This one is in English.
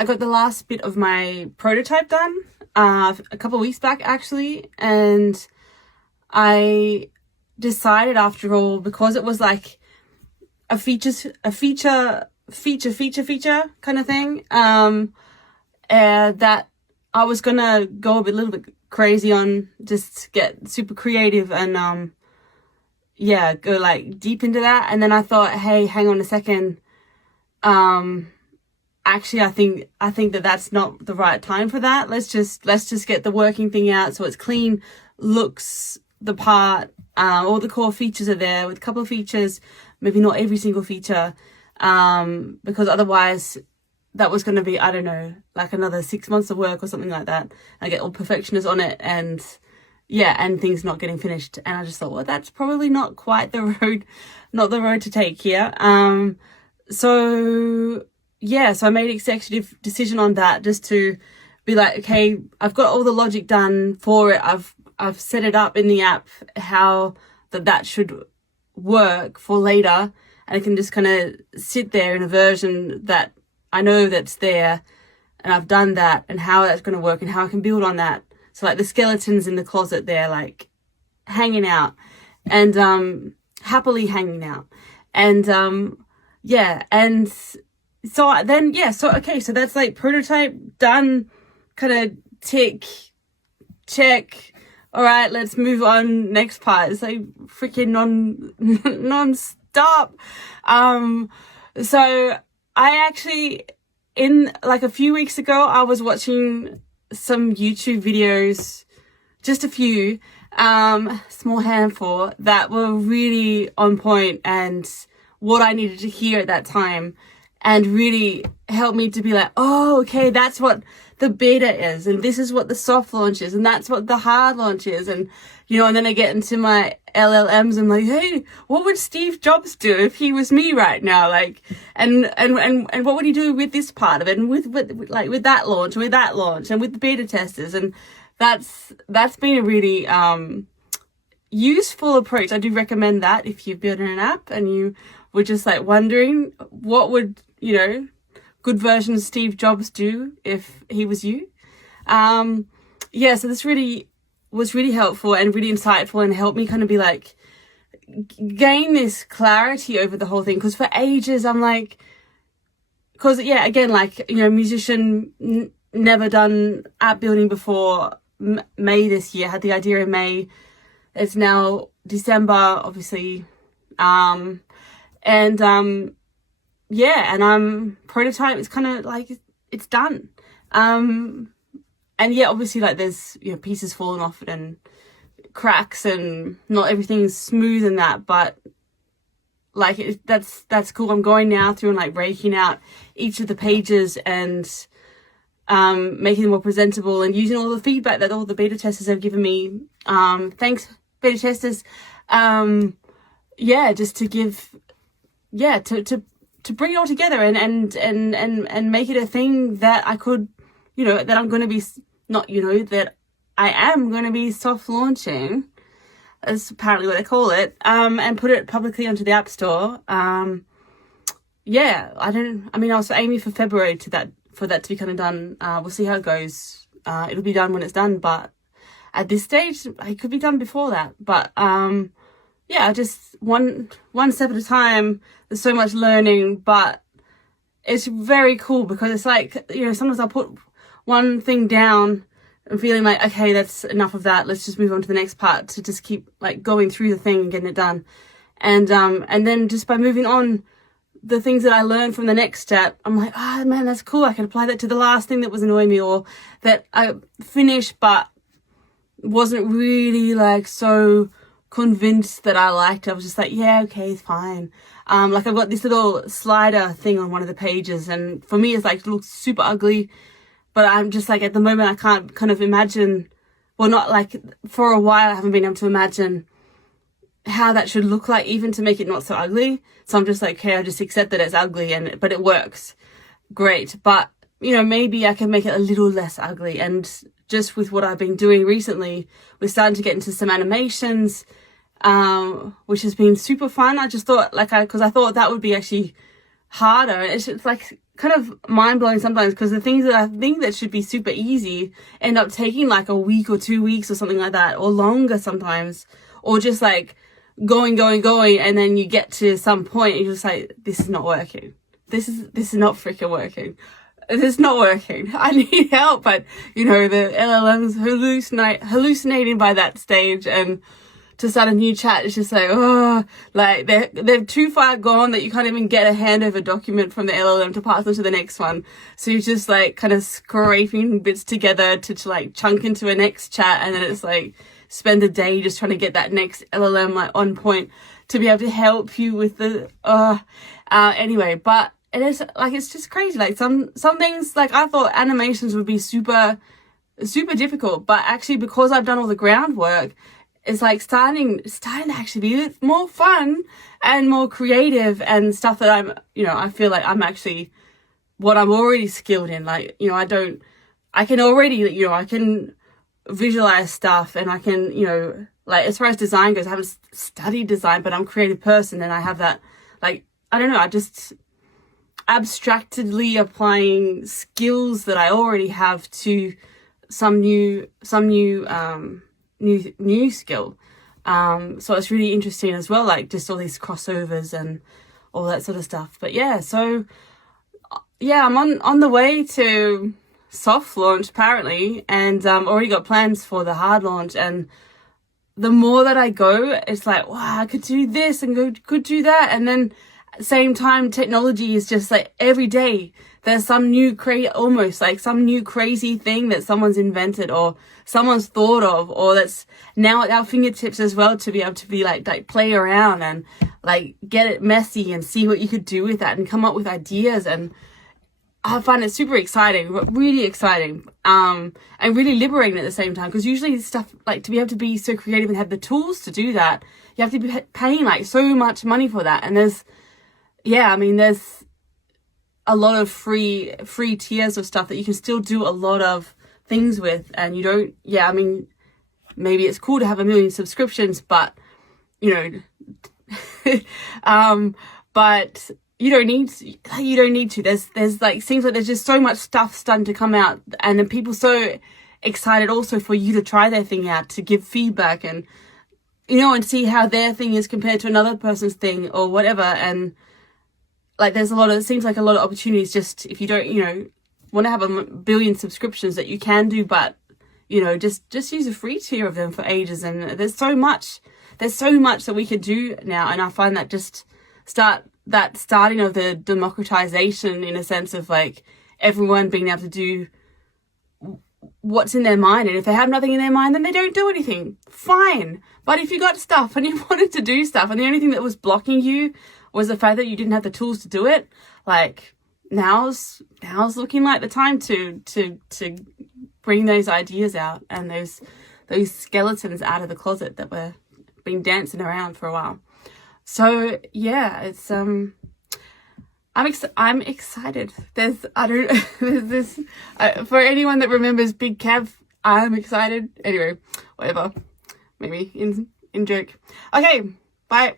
I got the last bit of my prototype done a couple of weeks back actually, and I decided after all, because it was like a feature kind of thing, that I was gonna go a little bit crazy on, just get super creative and go like deep into that. And then I thought, hey, hang on a second, actually I think that that's not the right time for that. Let's just get the working thing out so it's clean, looks the part, all the core features are there, with a couple of features, maybe not every single feature, because otherwise that was going to be, I don't know, like another 6 months of work or something like that. I get all perfectionist on it, and things not getting finished. And I just thought, well, that's probably not quite the road to take here. So I made an executive decision on that, just to be like, okay, I've got all the logic done for it. I've set it up in the app how that should work for later, and it can just kind of sit there in a version that I know that's there, and I've done that, and how that's going to work and how I can build on that. So like the skeletons in the closet, they're like hanging out, and happily hanging out, and and so then so that's like prototype done, kind of tick, check. All right, let's move on. Next part. It's like freaking non-stop. So I actually, in like a few weeks ago, I was watching some YouTube videos, just a few, small handful, that were really on point and what I needed to hear at that time, and really helped me to be like, oh, okay, that's what the beta is, and this is what the soft launch is, and that's what the hard launch is. And and then I get into my LLMs, and I'm like, hey, what would Steve Jobs do if he was me right now? Like, and what would he do with this part of it, and with that launch, and with the beta testers? And that's been a really useful approach. I do recommend that if you're building an app and you were just like wondering what would good version of Steve Jobs do if he was you. So this really was really helpful and really insightful, and helped me kind of be like, gain this clarity over the whole thing. Because for ages I'm like, musician, never done app building before. May this year, had the idea in May. It's now December, obviously. And prototype is kind of like, it's done. Obviously, like, there's, pieces falling off it and cracks, and not everything's smooth in that, but like, that's cool. I'm going now through and like raking out each of the pages and making them more presentable, and using all the feedback that all the beta testers have given me. Thanks, beta testers. Just to give, to bring it all together and make it a thing that I could, that I'm going to be, that I am going to be soft launching, as apparently what they call it, and put it publicly onto the App Store. I was aiming for February for that to be kind of done. We'll see how it goes. It'll be done when it's done, but at this stage, it could be done before that. But, just one step at a time. There's so much learning, but it's very cool, because it's like, sometimes I'll put one thing down and feeling like, okay, that's enough of that. Let's just move on to the next part, to just keep like going through the thing and getting it done. And then just by moving on, the things that I learned from the next step, I'm like, oh man, that's cool. I can apply that to the last thing that was annoying me, or that I finished but wasn't really like so convinced that I liked. I was just like, yeah, okay, it's fine. Like, I've got this little slider thing on one of the pages, and for me it's like, it looks super ugly, but I'm just like, at the moment I can't kind of imagine, well, not like, for a while I haven't been able to imagine how that should look like, even to make it not so ugly. So I'm just like, okay, I just accept that it's ugly, but it works great. But maybe I can make it a little less ugly. And just with what I've been doing recently, we're starting to get into some animations, which has been super fun. I just thought, because I thought that would be actually harder. It's like, kind of mind-blowing sometimes, because the things that I think that should be super easy end up taking like a week or 2 weeks or something like that, or longer sometimes, or just like going, and then you get to some point and you're just like, this is not working. This is not freaking working. It's not working. I need help. But, you know, the LLM's hallucinating by that stage, and to start a new chat, it's just like, oh, like they're too far gone that you can't even get a handover document from the LLM to pass on to the next one. So you're just like kind of scraping bits together to like chunk into a next chat, and then it's like spend a day just trying to get that next LLM like on point to be able to help you with the anyway. But it is like, it's just crazy. Like some things, like I thought animations would be super difficult, but actually because I've done all the groundwork, it's like starting to actually be more fun and more creative and stuff that I'm, you know, I feel like I'm actually what I'm already skilled in. Like, you know, I can already, you know, I can visualize stuff, and I can, you know, like as far as design goes, I haven't studied design, but I'm a creative person, and I have that, like, I don't know, I just abstractedly applying skills that I already have to some new skill. So it's really interesting as well, like just all these crossovers and all that sort of stuff. But yeah, so yeah, I'm on the way to soft launch apparently, and already got plans for the hard launch. And the more that I go, it's like, wow, I could do this and could do that. And then at the same time, technology is just like every day there's some new almost like some new crazy thing that someone's invented or someone's thought of, or that's now at our fingertips as well, to be able to be like play around and like get it messy and see what you could do with that and come up with ideas. And I find it super exciting, really exciting, and really liberating at the same time, because usually stuff like to be able to be so creative and have the tools to do that, you have to be paying like so much money for that. And there's a lot of free tiers of stuff that you can still do a lot of things with, and you don't, maybe it's cool to have 1 million subscriptions, but you know, but you don't need to. There's like, seems like there's just so much stuff starting to come out, and then people so excited also for you to try their thing out, to give feedback, and you know, and see how their thing is compared to another person's thing or whatever. And like there's it seems like a lot of opportunities, just if you don't, you know, want to have 1 billion subscriptions that you can do, but you know, just use a free tier of them for ages. And there's so much that we can do now. And I find that just starting of the democratization, in a sense of like everyone being able to do what's in their mind. And if they have nothing in their mind, then they don't do anything. Fine. But if you got stuff and you wanted to do stuff, and the only thing that was blocking you was the fact that you didn't have the tools to do it, like now's looking like the time to bring those ideas out and those skeletons out of the closet that were been dancing around for a while. So yeah, it's I'm excited. For anyone that remembers Big Kev, I'm excited. Anyway, whatever. Maybe in joke. Okay, bye.